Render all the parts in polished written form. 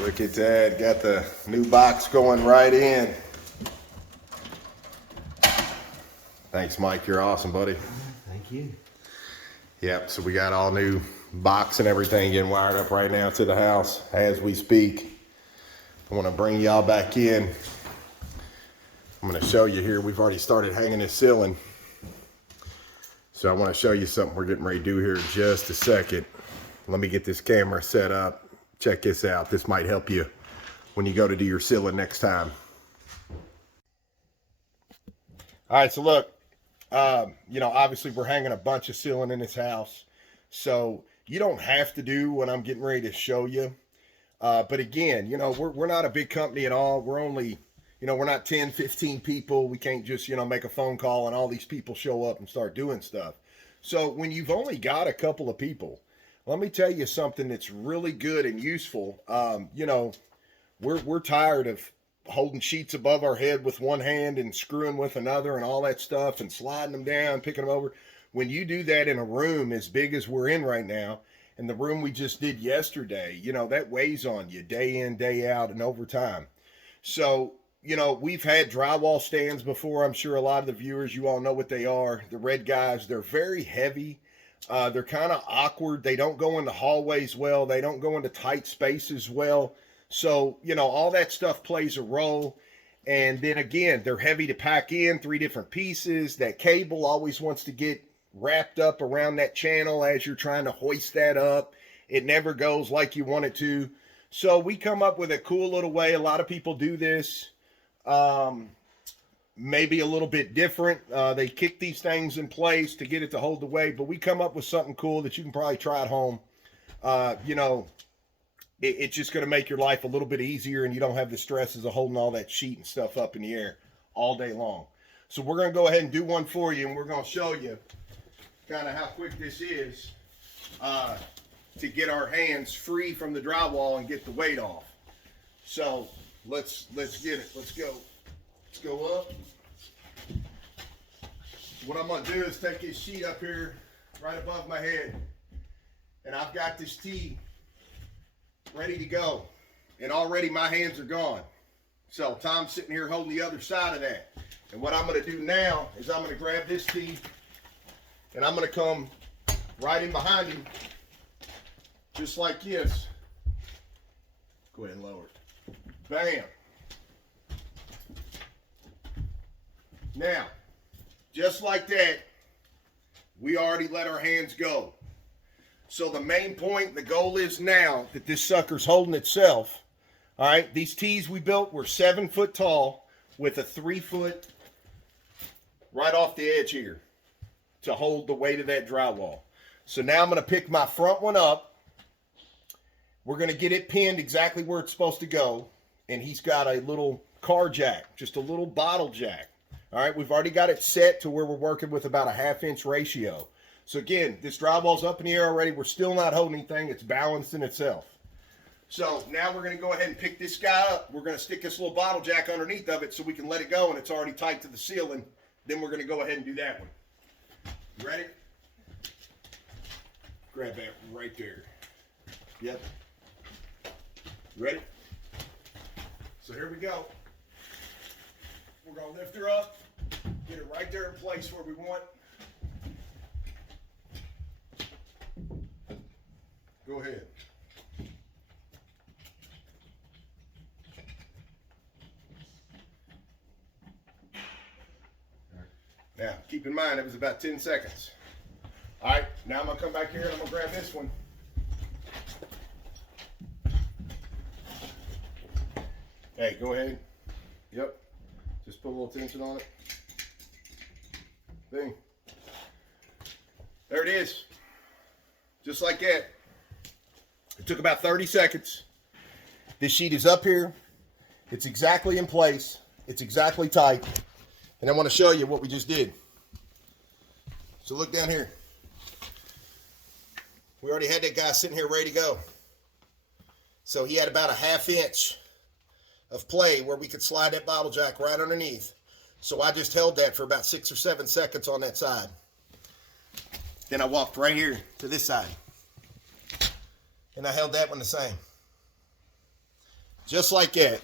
Look at that, got the new box going right in. Thanks, Mike, you're awesome, buddy. Thank you. Yep, so we got all new box and everything getting wired up right now to the house as we speak. I want to bring y'all back in. I'm going to show you here, we've already started hanging this ceiling. So I want to show you something we're getting ready to do here in just a second. Let me get this camera set up. Check this out. This might help you when you go to do your ceiling next time. All right, so look, you know, obviously we're hanging a bunch of ceiling in this house. So you don't have to do what I'm getting ready to show you. But again, you know, we're not a big company at all. We're only, you know, we're not 10, 15 people. We can't just, you know, make a phone call and all these people show up and start doing stuff. So when you've only got a couple of people, let me tell you something that's really good and useful. You know, we're tired of holding sheets above our head with one hand and screwing with another and all that stuff and sliding them down, picking them over. When you do that in a room as big as we're in right now, and the room we just did yesterday, you know, that weighs on you day in, day out, and over time. So, you know, we've had drywall stands before. I'm sure a lot of the viewers, you all know what they are. The red guys, they're very heavy. They're kind of awkward. They don't go into hallways well. They don't go into tight spaces well. So, you know, all that stuff plays a role. And then again, they're heavy to pack in, 3 different pieces. That cable always wants to get wrapped up around that channel as you're trying to hoist that up. It never goes like you want it to. So we come up with a cool little way. A lot of people do this. Maybe a little bit different. They kick these things in place to get it to hold the weight, but we come up with something cool that you can probably try at home. You know, it's just going to make your life a little bit easier, and you don't have the stresses of holding all that sheet and stuff up in the air all day long. So we're going to go ahead and do one for you, and we're going to show you kind of how quick this is to get our hands free from the drywall and get the weight off. So let's get it. Let's go. Let's go up. What I'm going to do is take this sheet up here right above my head, and I've got this tee ready to go, and already my hands are gone. So Tom's sitting here holding the other side of that, and what I'm going to do now is I'm going to grab this tee, and I'm going to come right in behind him, just like this. Go ahead and lower it. Bam. Now, just like that, we already let our hands go. So the main point, the goal is now that this sucker's holding itself. All right, these tees we built were 7 foot tall with a 3 foot right off the edge here to hold the weight of that drywall. So now I'm going to pick my front one up. We're going to get it pinned exactly where it's supposed to go. And he's got a little car jack, just a little bottle jack. All right, we've already got it set to where we're working with about a 1/2 inch ratio. So again, this drywall's up in the air already. We're still not holding anything. It's balanced in itself. So now we're going to go ahead and pick this guy up. We're going to stick this little bottle jack underneath of it so we can let it go, and it's already tight to the ceiling. Then we're going to go ahead and do that one. You ready? Grab that right there. Yep. Ready? So here we go. We're going to lift her up, get it right there in place where we want. Go ahead. Now, keep in mind, it was about 10 seconds. All right, now I'm going to come back here and I'm going to grab this one. Hey, go ahead. Yep. Just put a little tension on it. Bing. There it is. Just like that. It took about 30 seconds. This sheet is up here. It's exactly in place. It's exactly tight. And I want to show you what we just did. So look down here. We already had that guy sitting here ready to go. So he had about a 1/2 inch of play where we could slide that bottle jack right underneath. So I just held that for about 6 or 7 seconds on that side. Then I walked right here to this side. And I held that one the same. Just like that.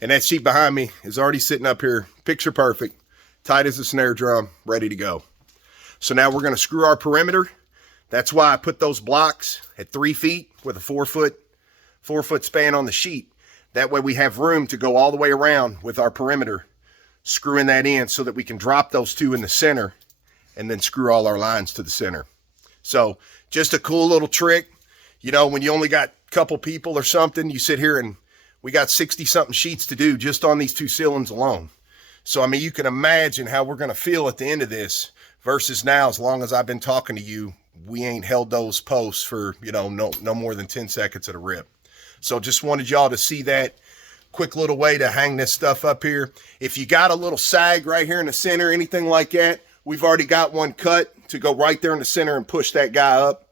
And that sheet behind me is already sitting up here, picture perfect, tight as a snare drum, ready to go. So now we're going to screw our perimeter. That's why I put those blocks at 3 feet with a 4 foot span on the sheet. That way we have room to go all the way around with our perimeter, screwing that in so that we can drop those two in the center and then screw all our lines to the center. So just a cool little trick. You know, when you only got a couple people or something, you sit here and we got 60 something sheets to do just on these 2 ceilings alone. So, I mean, you can imagine how we're going to feel at the end of this versus now, as long as I've been talking to you, we ain't held those posts for, you know, no more than 10 seconds at a rip. So just wanted y'all to see that quick little way to hang this stuff up here. If you got a little sag right here in the center, anything like that, we've already got one cut to go right there in the center and push that guy up.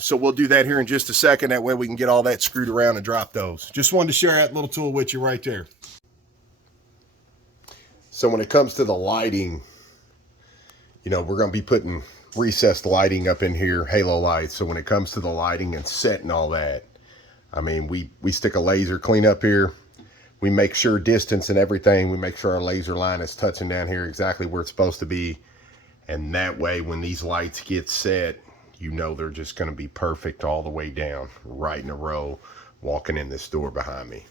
So we'll do that here in just a second. That way we can get all that screwed around and drop those. Just wanted to share that little tool with you right there. So when it comes to the lighting, you know, we're going to be putting recessed lighting up in here, halo lights. So when it comes to the lighting and setting all that, I mean, we stick a laser clean up here. We make sure distance and everything. We make sure our laser line is touching down here exactly where it's supposed to be. And that way, when these lights get set, you know they're just going to be perfect all the way down, right in a row, walking in this door behind me.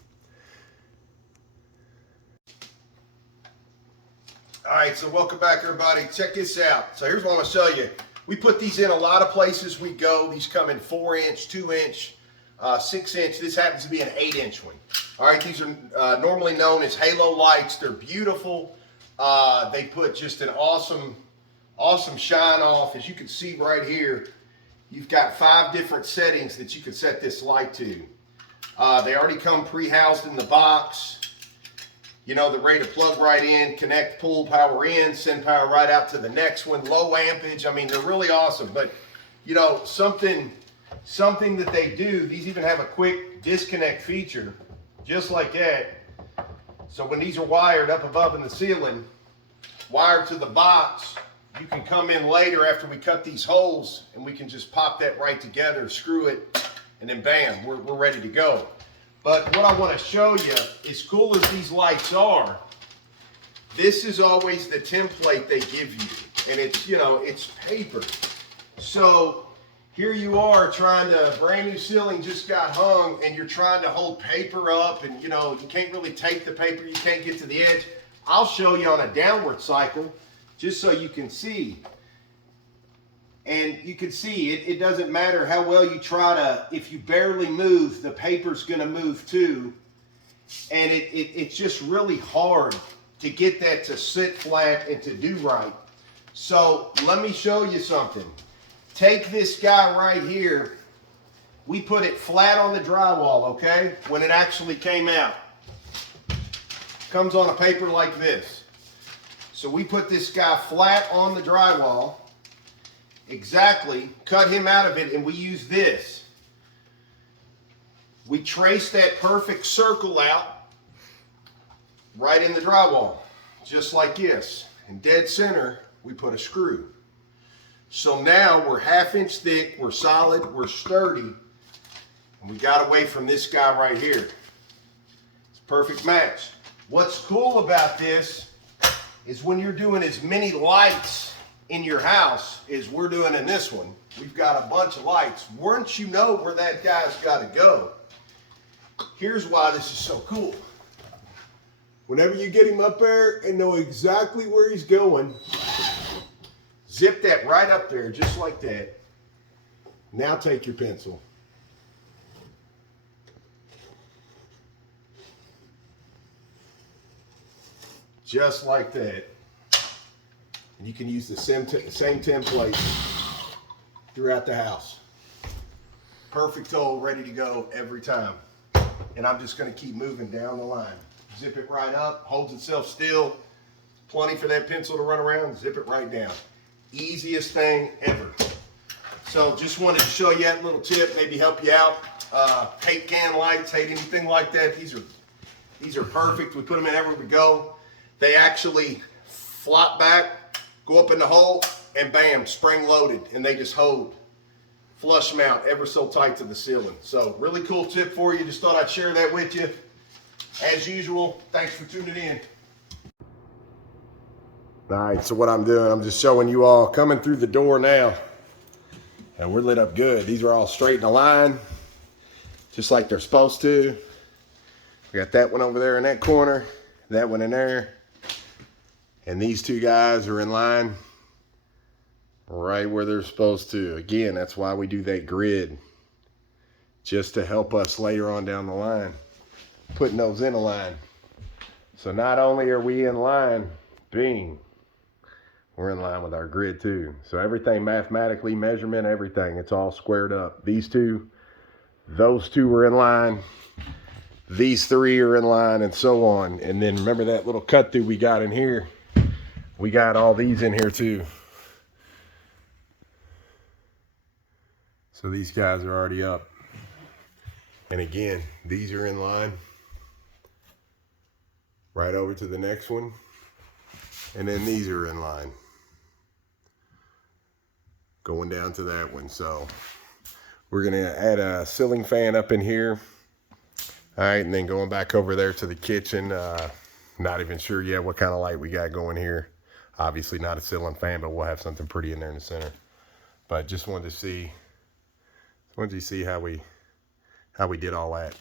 All right, so welcome back, everybody. Check this out. So here's what I'm going to show you. We put these in a lot of places we go. These come in 4-inch, 2-inch, 6-inch. This happens to be an 8-inch one. All right, these are normally known as halo lights. They're beautiful. They put just an awesome shine off. As you can see right here, you've got 5 different settings that you can set this light to. They already come pre-housed in the box. You know, they're ready to plug right in, connect, pull power in, send power right out to the next one. Low ampage. I mean, they're really awesome. But, you know, something that they do, these even have a quick disconnect feature, just like that. So when these are wired up above in the ceiling, wired to the box, you can come in later after we cut these holes and we can just pop that right together, screw it, and then bam, we're ready to go. But what I want to show you, as cool as these lights are, this is always the template they give you. And it's, you know, it's paper. So here you are trying to, brand new ceiling just got hung and you're trying to hold paper up and, you know, you can't really take the paper, you can't get to the edge. I'll show you on a downward cycle just so you can see. And you can see it doesn't matter how well you try to, if you barely move, the paper's going to move too. And it's just really hard to get that to sit flat and to do right. So let me show you something. Take this guy right here. We put it flat on the drywall, okay? When it actually came out. Comes on a paper like this. So we put this guy flat on the drywall. Exactly, cut him out of it, and we use this. We trace that perfect circle out right in the drywall, just like this. In dead center, we put a screw. So now we're 1/2 inch thick, we're solid, we're sturdy, and we got away from this guy right here. It's a perfect match. What's cool about this is when you're doing as many lights in your house as we're doing in this one, we've got a bunch of lights. Once you know where that guy's got to go, here's why this is so cool. Whenever you get him up there and know exactly where he's going, zip that right up there just like that. Now take your pencil. Just like that. And you can use the same template throughout the house. Perfect hole, ready to go every time. And I'm just going to keep moving down the line. Zip it right up, holds itself still. Plenty for that pencil to run around, zip it right down. Easiest thing ever. So just wanted to show you that little tip, maybe help you out. Hate can lights, hate anything like that. These are perfect. We put them in everywhere we go. They actually flop back, go up in the hole, and bam, spring loaded, and they just hold flush mount ever so tight to the ceiling. So really cool tip for you. Just thought I'd share that with you. As usual, thanks for tuning in. All right, so what I'm doing, I'm just showing you all coming through the door now. And we're lit up good. These are all straight in a line, just like they're supposed to. We got that one over there in that corner, that one in there. And these two guys are in line right where they're supposed to. Again, that's why we do that grid, just to help us later on down the line, putting those in a line. So not only are we in line, bing, we're in line with our grid too. So everything mathematically, measurement, everything, it's all squared up. These two, those two are in line. These three are in line, and so on. And then remember that little cut through we got in here? We got all these in here too. So these guys are already up. And again, these are in line. Right over to the next one. And then these are in line. Going down to that one. So we're gonna add a ceiling fan up in here. All right, and then going back over there to the kitchen. Not even sure yet what kind of light we got going here. Obviously not a ceiling fan, but we'll have something pretty in there in the center. But just wanted to see how we did all that.